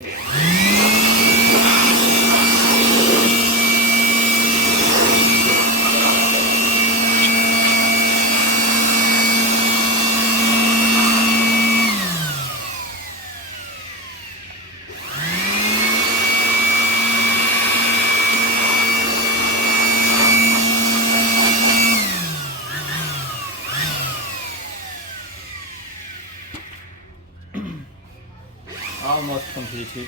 Almost completed.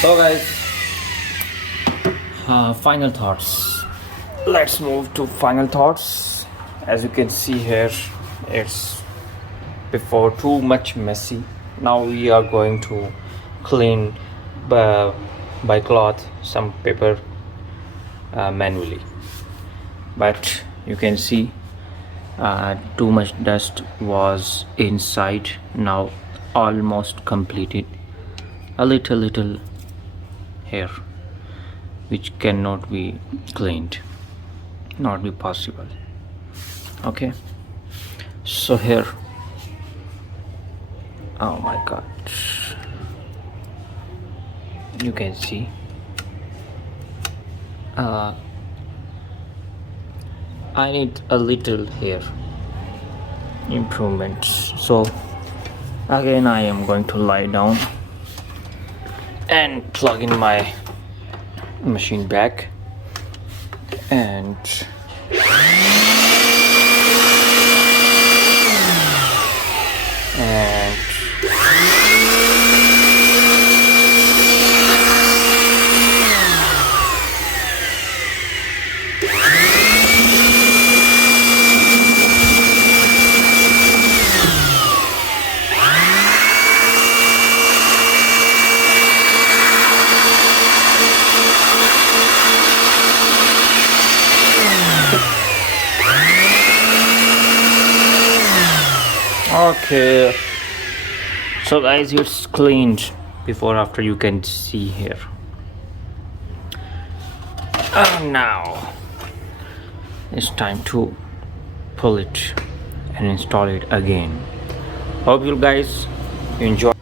So guys, final thoughts. Let's move to final thoughts. As you can see here, it's before too much messy. Now we are going to clean by cloth some paper manually, but you can see too much dust was inside. Now almost completed. A little here which cannot be cleaned, not be possible. Okay, so here, oh my god, you can see I need a little here improvements. So again I am going to lie down and plug in my machine back and okay. So guys, it's cleaned before after, you can see here. And now it's time to pull it and install it again. Hope you guys enjoy.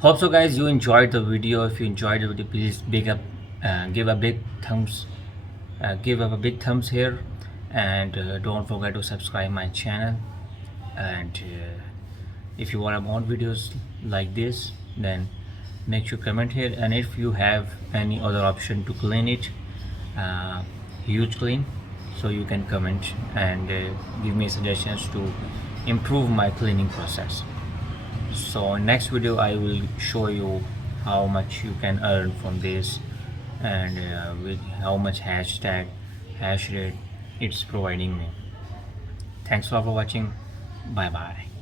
Hope so guys you enjoyed the video. If you enjoyed the video, please give a big thumbs here, and don't forget to subscribe my channel. And if you want more videos like this, then make sure comment here. And if you have any other option to clean it, huge clean, so you can comment and give me suggestions to improve my cleaning process. So in next video I will show you how much you can earn from this, and with how much hash rate it's providing me. Thanks for watching. Bye bye.